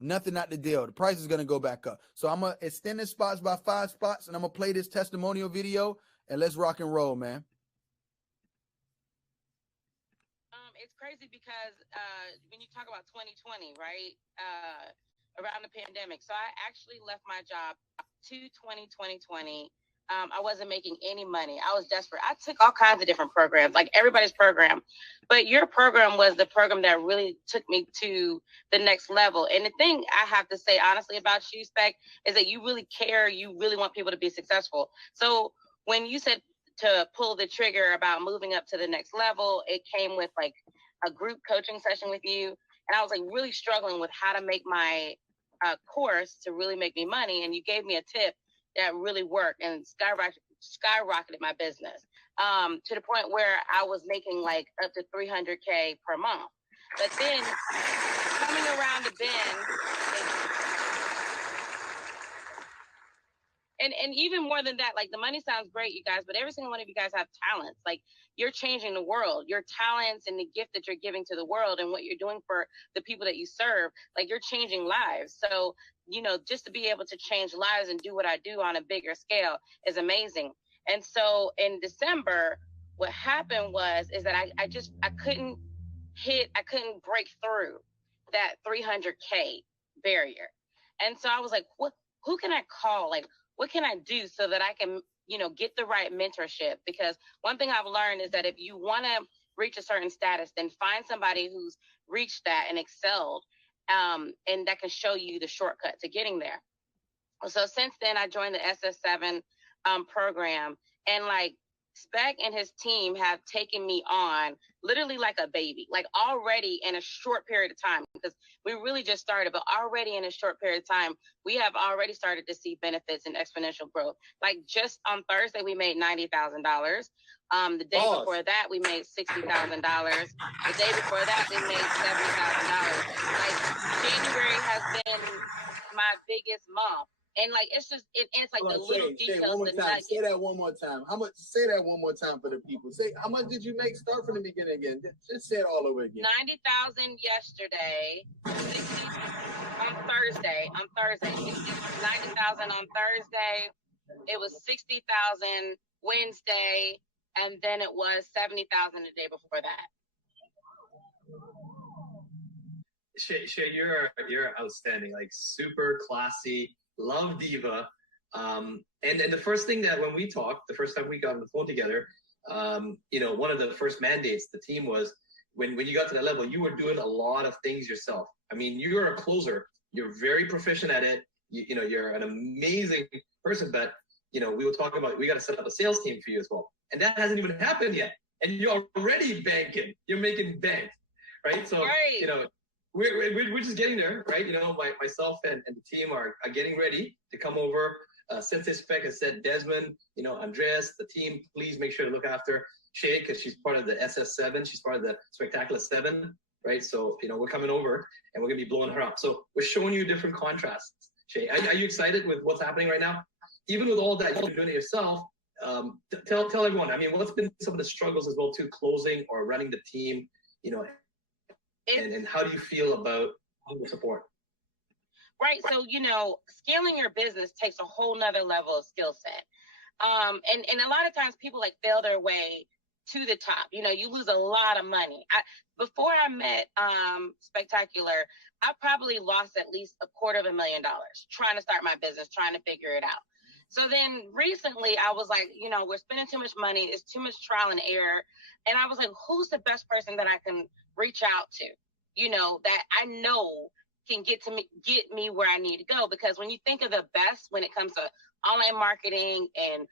nothing out the deal. The price is going to go back up. So I'm going to extend the spots by 5 spots, and I'm going to play this testimonial video, and let's rock and roll, man. It's crazy because when you talk about 2020, right, around the pandemic. So I actually left my job to 2020. I wasn't making any money. I was desperate. I took all kinds of different programs, like everybody's program. But your program was the program that really took me to the next level. And the thing I have to say, honestly, about you, Spec, is that you really care. You really want people to be successful. So when you said to pull the trigger about moving up to the next level, it came with like a group coaching session with you. And I was like really struggling with how to make my course to really make me money. And you gave me a tip that really worked and skyrocketed my business to the point where I was making like up to $300K per month. But then coming around the bend, and even more than that, like the money sounds great, you guys, but every single one of you guys have talents. Like you're changing the world. Your talents and the gift that you're giving to the world and what you're doing for the people that you serve, like you're changing lives. So, you know, just to be able to change lives and do what I do on a bigger scale is amazing. And so in December, what happened is that I couldn't break through that 300K barrier. And so I was like, who can I call? Like, what can I do so that I can, you know, get the right mentorship? Because one thing I've learned is that if you want to reach a certain status, then find somebody who's reached that and excelled, and that can show you the shortcut to getting there. So since then, I joined the SS7 program, and like Spec and his team have taken me on literally like a baby, like already in a short period of time, because we really just started, but already in a short period of time, we have already started to see benefits and exponential growth. Like just on Thursday, we made $90,000. The day before that, we made $60,000. The day before that, we made $70,000. Like, January has been my biggest month. And like, it's just, it's like the little details. Say that one more time. Say that one more time for the people. Say, how much did you make? Start from the beginning again. Just say it all over again. 90,000 yesterday. 60 on Thursday. 90,000 on Thursday. It was 60,000 Wednesday, and then it was 70,000 the day before that. Shay, you're outstanding. Like, super classy. Love diva. And the first thing that when we talked, the first time we got on the phone together, one of the first mandates the team was when you got to that level, you were doing a lot of things yourself. I mean, you're a closer. You're very proficient at it. You're an amazing person, but we were talking about, we got to set up a sales team for you as well. And that hasn't even happened yet. And you're already banking. You're making bank, right? So, right. We're just getting there, right? Myself and the team are getting ready to come over. Sensei Spec has said, Desmond, Andreas, the team, please make sure to look after Shay, because she's part of the SS7. She's part of the Spectacular 7, right? So, we're coming over and we're going to be blowing her up. So we're showing you different contrasts. Shay, are you excited with what's happening right now? Even with all that, you're doing it yourself. Tell everyone, I mean, what's been some of the struggles as well, too, closing or running the team, and how do you feel about the support? Right. So, scaling your business takes a whole nother level of skill set. And a lot of times people fail their way to the top. You lose a lot of money. Before I met Spectacular, I probably lost at least $250,000 trying to start my business, trying to figure it out. So then recently I was like, we're spending too much money. It's too much trial and error. And I was like, who's the best person that I can reach out to, that I know can get me where I need to go? Because when you think of the best when it comes to online marketing and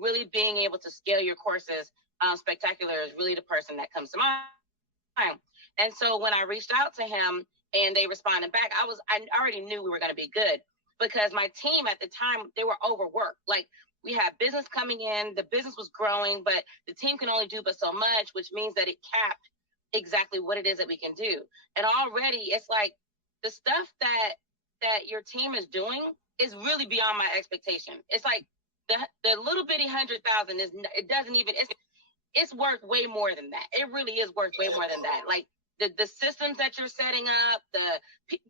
really being able to scale your courses, Spectacular is really the person that comes to mind. And so when I reached out to him and they responded back, I already knew we were going to be good, because my team at the time, they were overworked. Like, we had business coming in, the business was growing, but the team can only do but so much, which means that it capped exactly what it is that we can do. And already it's like the stuff that your team is doing is really beyond my expectation. It's like the little bitty 100,000 it's worth way more than that. It really is worth way more than that. Like the systems that you're setting up, the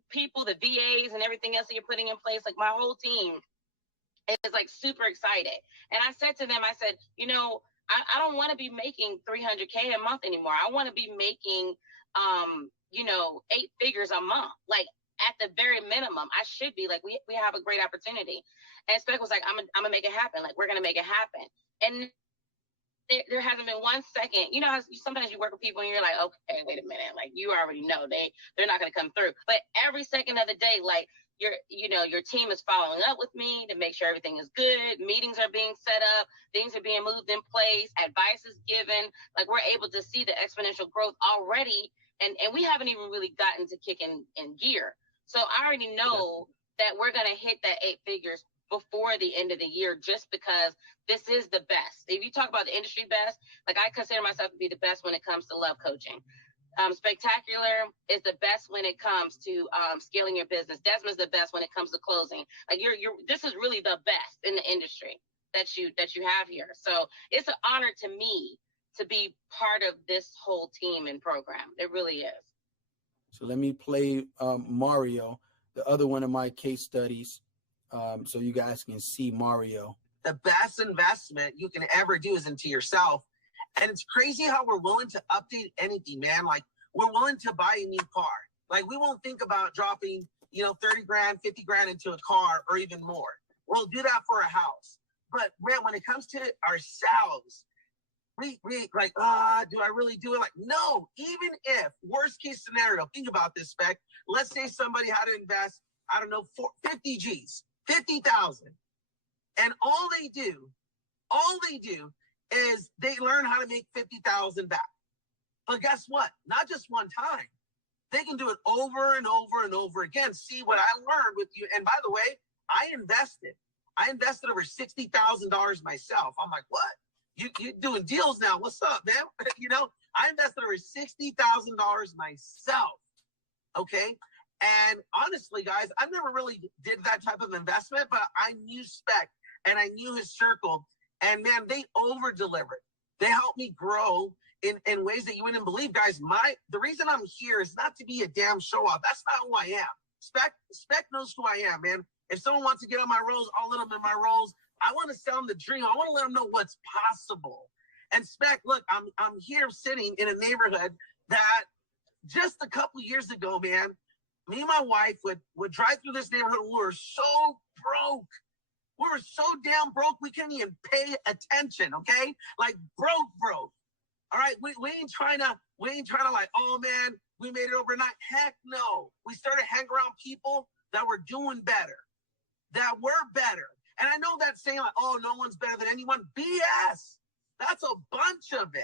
people, the VAs and everything else that you're putting in place, like my whole team is super excited. And I said to them, I said, I don't want to be making $300K a month anymore. I want to be making, 8 figures a month. Like, at the very minimum, I should be we have a great opportunity. And Spec was like, I'm gonna make it happen. Like, we're gonna make it happen. And there hasn't been 1 second. How sometimes you work with people and you're like, okay, wait a minute. Like, you already know they're not gonna come through. But every second of the day, your team is following up with me to make sure everything is good. Meetings are being set up. Things are being moved in place. Advice is given. Like, we're able to see the exponential growth already. And we haven't even really gotten to kick in gear. So I already know that we're going to hit that 8 figures before the end of the year, just because this is the best. If you talk about the industry best, like, I consider myself to be the best when it comes to love coaching. Spectacular is the best when it comes to scaling your business. Desmond's the best when it comes to closing. Like, this is really the best in the industry that you have here. So it's an honor to me to be part of this whole team and program. It really is. So let me play Mario, the other one of my case studies, so you guys can see Mario. The best investment you can ever do is into yourself. And it's crazy how we're willing to update anything, man. Like, we're willing to buy a new car. Like, we won't think about dropping, 30 grand, 50 grand into a car or even more. We'll do that for a house. But man, when it comes to ourselves, we like, do I really do it? Like, no, even if worst case scenario, think about this, Spec. Let's say somebody had to invest, 50 G's, 50,000. And all they do is they learn how to make 50,000 back. But guess what? Not just one time. They can do it over and over and over again. See what I learned with you. And by the way, I invested over $60,000 myself. I'm like, what? you're doing deals now. What's up, man? You know, I invested over $60,000 myself. Okay. And honestly, guys, I've never really did that type of investment, but I knew Spec and I knew his circle. And man, they over-delivered. They helped me grow in ways that you wouldn't believe, guys. The reason I'm here is not to be a damn show-off. That's not who I am. Spec knows who I am, man. If someone wants to get on my rolls, I'll let them in my rolls. I want to sell them the dream. I want to let them know what's possible. And Spec, look, I'm here sitting in a neighborhood that just a couple years ago, man, me and my wife would drive through this neighborhood. We were so broke. We were so damn broke, we couldn't even pay attention, okay? Like broke. All right, we ain't trying to like, oh man, we made it overnight. Heck no. We started hanging around people that were doing better, that were better. And I know that saying like, oh, no one's better than anyone. BS. That's a bunch of it.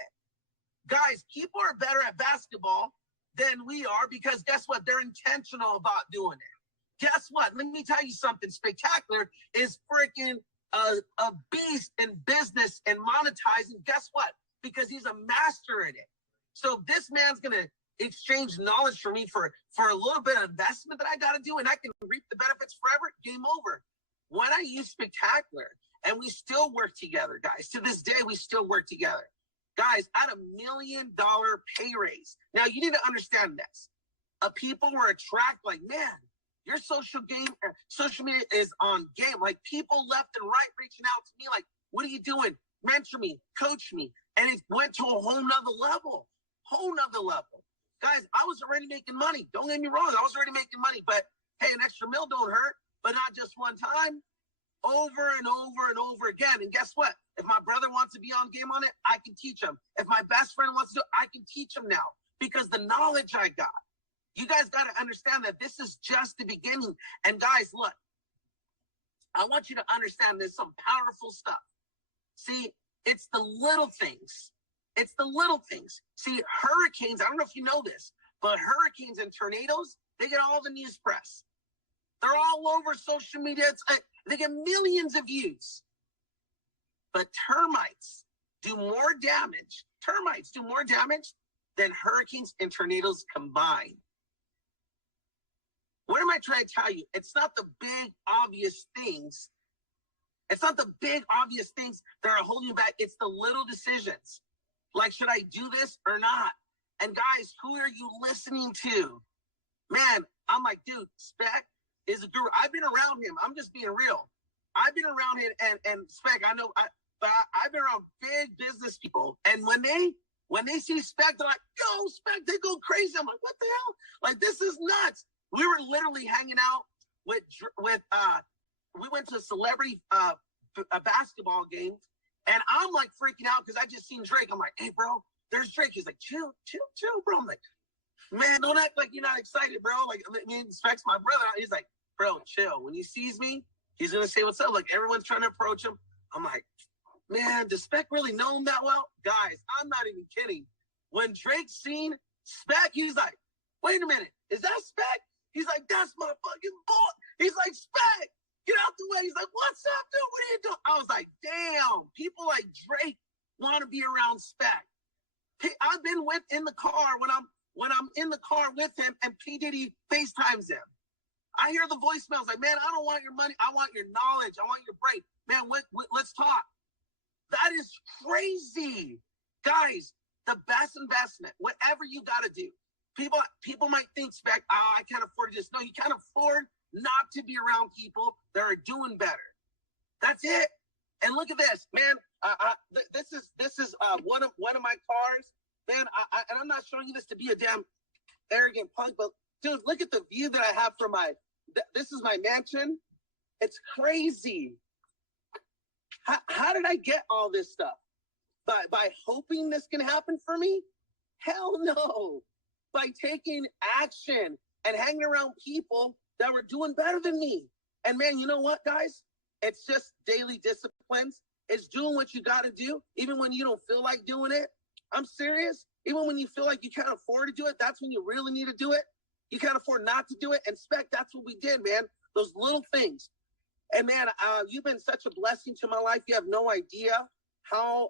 Guys, people are better at basketball than we are because guess what? They're intentional about doing it. Guess what? Let me tell you something. Spectacular is freaking a beast in business and monetizing. Guess what? Because he's a master in it. So this man's going to exchange knowledge for me for a little bit of investment that I got to do, and I can reap the benefits forever. Game over. When I use Spectacular, and we still work together, guys. To this day, we still work together. Guys, I had $1 million pay raise. Now, you need to understand this. People were attracted, like, man, your social media is on game. Like, people left and right reaching out to me, like, what are you doing? Mentor me, coach me. And it went to a whole nother level. Guys, I was already making money. Don't get me wrong. I was already making money. But, hey, an extra $1 don't hurt. But not just one time. Over and over and over again. And guess what? If my brother wants to be on game on it, I can teach him. If my best friend wants to do it, I can teach him now. Because the knowledge I got. You guys got to understand that this is just the beginning. And guys, look. I want you to understand there's some powerful stuff. See, it's the little things. It's the little things. See, hurricanes, I don't know if you know this, but hurricanes and tornadoes, they get all the news press. They're all over social media. They get millions of views. But termites do more damage. Termites do more damage than hurricanes and tornadoes combined. What am I trying to tell you? It's not the big, obvious things. It's not the big, obvious things that are holding you back. It's the little decisions. Like, should I do this or not? And guys, who are you listening to? Man, I'm like, dude, Spec is a guru. I've been around him. I'm just being real. I've been around him and Spec, I know, but I've been around big business people. And when they see Spec, they're like, yo, Spec, they go crazy. I'm like, what the hell? Like, this is nuts. We were literally hanging out with we went to a celebrity a basketball game, and I'm like freaking out because I just seen Drake. I'm like, hey, bro, there's Drake. He's like, chill, bro. I'm like, man, don't act like you're not excited, bro. Like, me and Spec's my brother. He's like, bro, chill. When he sees me, he's going to say what's up. Like, everyone's trying to approach him. I'm like, man, does Spec really know him that well? Guys, I'm not even kidding. When Drake seen Spec, he's like, wait a minute, is that Spec? He's like, that's my fucking boy. He's like, Spec, get out the way. He's like, what's up, dude? What are you doing? I was like, damn, people like Drake want to be around Spec. I've been in the car when I'm in the car with him and P. Diddy FaceTimes him. I hear the voicemails like, man, I don't want your money. I want your knowledge. I want your break. Man, let's talk. That is crazy. Guys, the best investment, whatever you got to do. People might think, Spec, I can't afford this. No, you can't afford not to be around people that are doing better. That's it. And look at this, man. This is one of my cars, man. And I'm not showing you this to be a damn arrogant punk, but dude, look at the view that I have from this is my mansion. It's crazy. How did I get all this stuff? By hoping this can happen for me? Hell no. By taking action and hanging around people that were doing better than me. And man, you know what, guys? It's just daily disciplines. It's doing what you got to do, even when you don't feel like doing it. I'm serious. Even when you feel like you can't afford to do it, that's when you really need to do it. You can't afford not to do it. And Spec, that's what we did, man. Those little things. And man, you've been such a blessing to my life. You have no idea how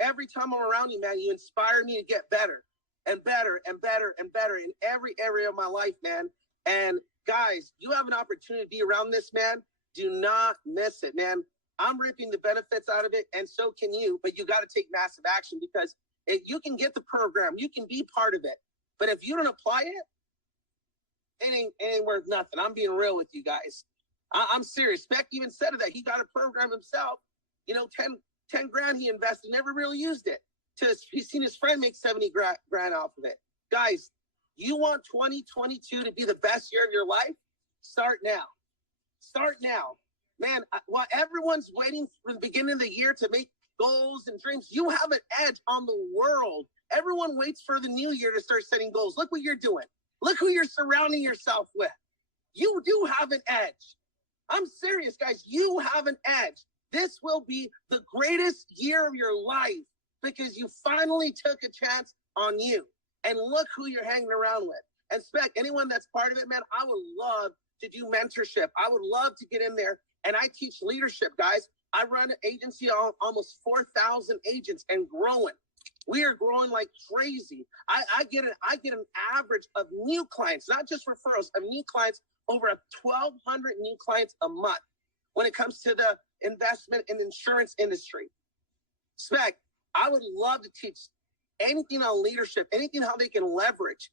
every time I'm around you, man, you inspire me to get better and better and better and better in every area of my life, man. And guys, you have an opportunity to be around this, man. Do not miss it, man. I'm reaping the benefits out of it, and so can you, but you got to take massive action, because you can get the program, you can be part of it, but if you don't apply it, it ain't worth nothing. I'm being real with you guys. I'm serious. Beck even said that he got a program himself, 10 grand he invested, never really used it. He's seen his friend make 70 grand off of it. Guys, you want 2022 to be the best year of your life? Start now. Start now. Man, while everyone's waiting for the beginning of the year to make goals and dreams, you have an edge on the world. Everyone waits for the new year to start setting goals. Look what you're doing. Look who you're surrounding yourself with. You do have an edge. I'm serious, guys. You have an edge. This will be the greatest year of your life because you finally took a chance on you. And look who you're hanging around with. And Spec, anyone that's part of it, man, I would love to do mentorship. I would love to get in there. And I teach leadership, guys. I run an agency on almost 4,000 agents and growing. We are growing like crazy. I get an average of new clients, not just referrals, of new clients, over 1,200 new clients a month when it comes to the investment and insurance industry. Spec, I would love to teach anything on leadership, anything how they can leverage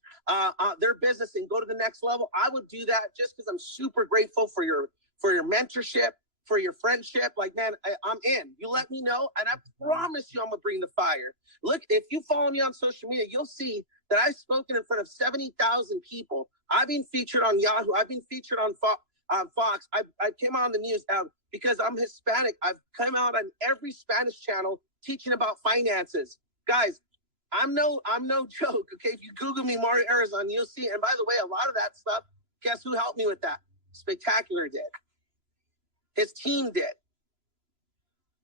their business and go to the next level. I would do that just because I'm super grateful for your mentorship, for your friendship. Like, man, I'm in. You let me know, and I promise you I'm going to bring the fire. Look, if you follow me on social media, you'll see that I've spoken in front of 70,000 people. I've been featured on Yahoo. I've been featured on Fox. I came out on the news because I'm Hispanic. I've come out on every Spanish channel teaching about finances. Guys, I'm no joke, okay? If you Google me, Mario Arizon, you'll see. And by the way, a lot of that stuff, guess who helped me with that? Spectacular did. His team did.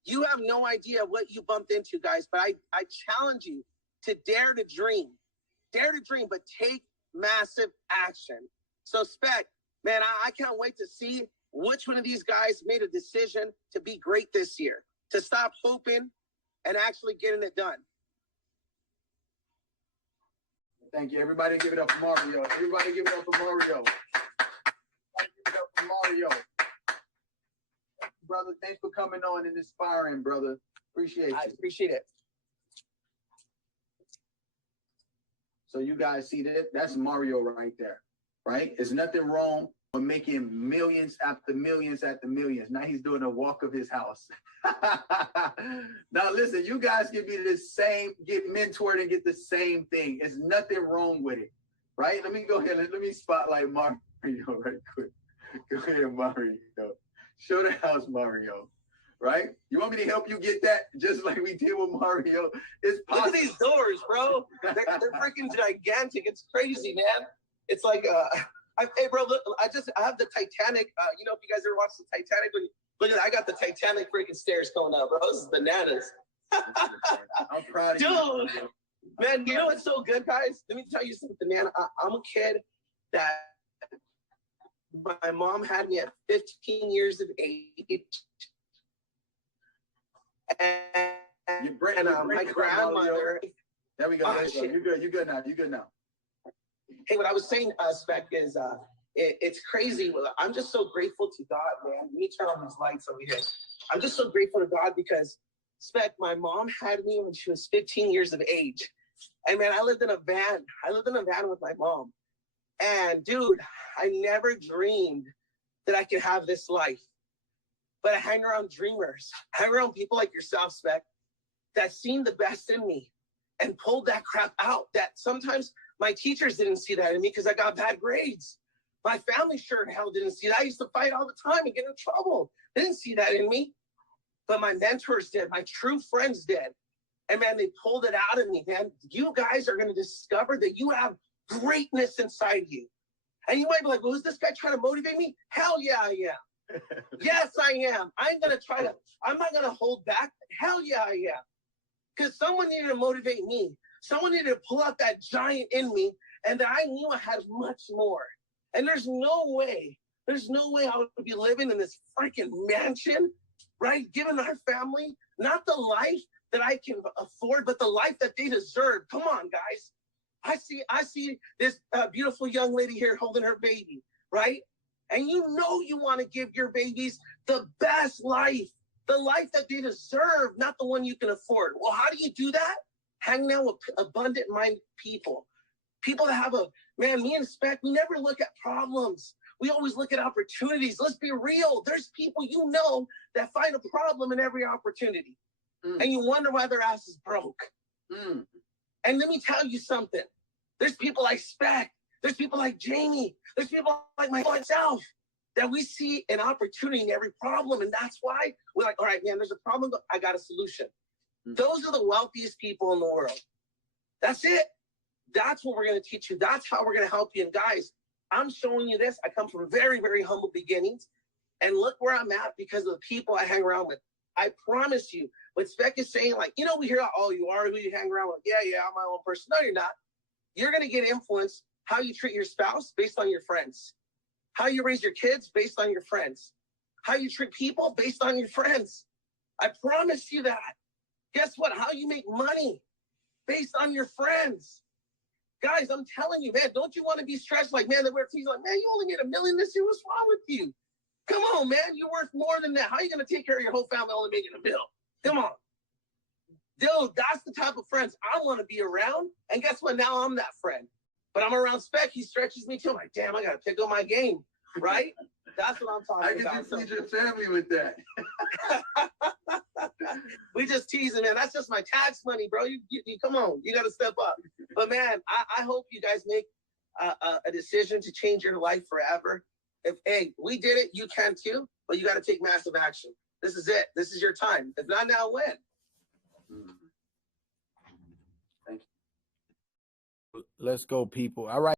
You have no idea what you bumped into, guys, but I challenge you to dare to dream. Dare to dream, but take massive action. So, Spec, man, I can't wait to see which one of these guys made a decision to be great this year, to stop hoping and actually getting it done. Thank you. Everybody give it up for Mario. Everybody give it up for Mario. Give it up for Mario. Brother, thanks for coming on and inspiring, brother. Appreciate you. I appreciate it. So you guys see that? That's Mario right there, right? There's nothing wrong with making millions after millions after millions. Now he's doing a walk of his house. Now listen, you guys can be the same, get mentored and get the same thing. There's nothing wrong with it, right? Let me go ahead and let me spotlight Mario right quick. Go ahead, Mario. Show the house, Mario. Right? You want me to help you get that just like we did with Mario? It's possible. Look at these doors, bro. They're freaking gigantic. It's crazy, man. It's like, hey, bro, look, I have the Titanic. If you guys ever watched the Titanic, look at that. I got the Titanic freaking stairs going up, bro. This is bananas. I'm proud of you. Dude, man, you know what's so good, guys? Let me tell you something, man. I'm a kid that my mom had me at 15 years of age. And my grandmother. There we go. You're good. You're good now. You're good now. Hey, what I was saying, Spec, is it's crazy. I'm just so grateful to God, man. Let me turn on these lights over here. I'm just so grateful to God because, Spec, my mom had me when she was 15 years of age. And, man, I lived in a van. I lived in a van with my mom. And, dude, I never dreamed that I could have this life. But I hang around dreamers. I hang around people like yourself, Spec, that seen the best in me and pulled that crap out. That sometimes my teachers didn't see that in me because I got bad grades. My family sure hell didn't see that. I used to fight all the time and get in trouble. They didn't see that in me. But my mentors did. My true friends did. And, man, they pulled it out of me, man. You guys are going to discover that you have greatness inside you. And you might be like, well, is this guy trying to motivate me? Hell yeah, I am. Yes, I am. I'm not going to hold back. Hell yeah, I am. Because someone needed to motivate me. Someone needed to pull out that giant in me and that I knew I had much more. And there's no way I would be living in this freaking mansion, right? Giving our family not the life that I can afford, but the life that they deserve. Come on, guys. I see this beautiful young lady here holding her baby, right? And you know you want to give your babies the best life, the life that they deserve, not the one you can afford. Well, how do you do that? Hanging out with abundant-minded people. People that have me and Spec, we never look at problems. We always look at opportunities. Let's be real. There's people you know that find a problem in every opportunity. And you wonder why their ass is broke. And let me tell you something. There's people like Spec. There's people like Jamie. There's people like myself that we see an opportunity in every problem. And that's why we're like, all right, man, there's a problem. I got a solution. Those are the wealthiest people in the world. That's it. That's what we're going to teach you. That's how we're going to help you. And guys, I'm showing you this. I come from very, very humble beginnings. And look where I'm at because of the people I hang around with. I promise you, what Spec is saying, like, we hear, oh, you are who you hang around with. Yeah, I'm my own person. No, you're not. You're going to get influenced how you treat your spouse based on your friends, how you raise your kids based on your friends, how you treat people based on your friends. I promise you that. Guess what? How you make money based on your friends. Guys, I'm telling you, man, don't you want to be stretched like, man, he's like, man, you only get $1 million this year. What's wrong with you? Come on, man. You're worth more than that. How are you going to take care of your whole family only making $1 million? Come on. Dude, that's the type of friends I want to be around. And guess what? Now I'm that friend. But I'm around Spec. He stretches me too. I'm like, damn, I got to pick up my game. Right? That's what I'm talking about. I can feed your family with that. We just teasing, man. That's just my tax money, bro. You come on. You got to step up. But, man, I hope you guys make a decision to change your life forever. Hey, we did it. You can too. But you got to take massive action. This is it. This is your time. If not now, when? Let's go, people. All right.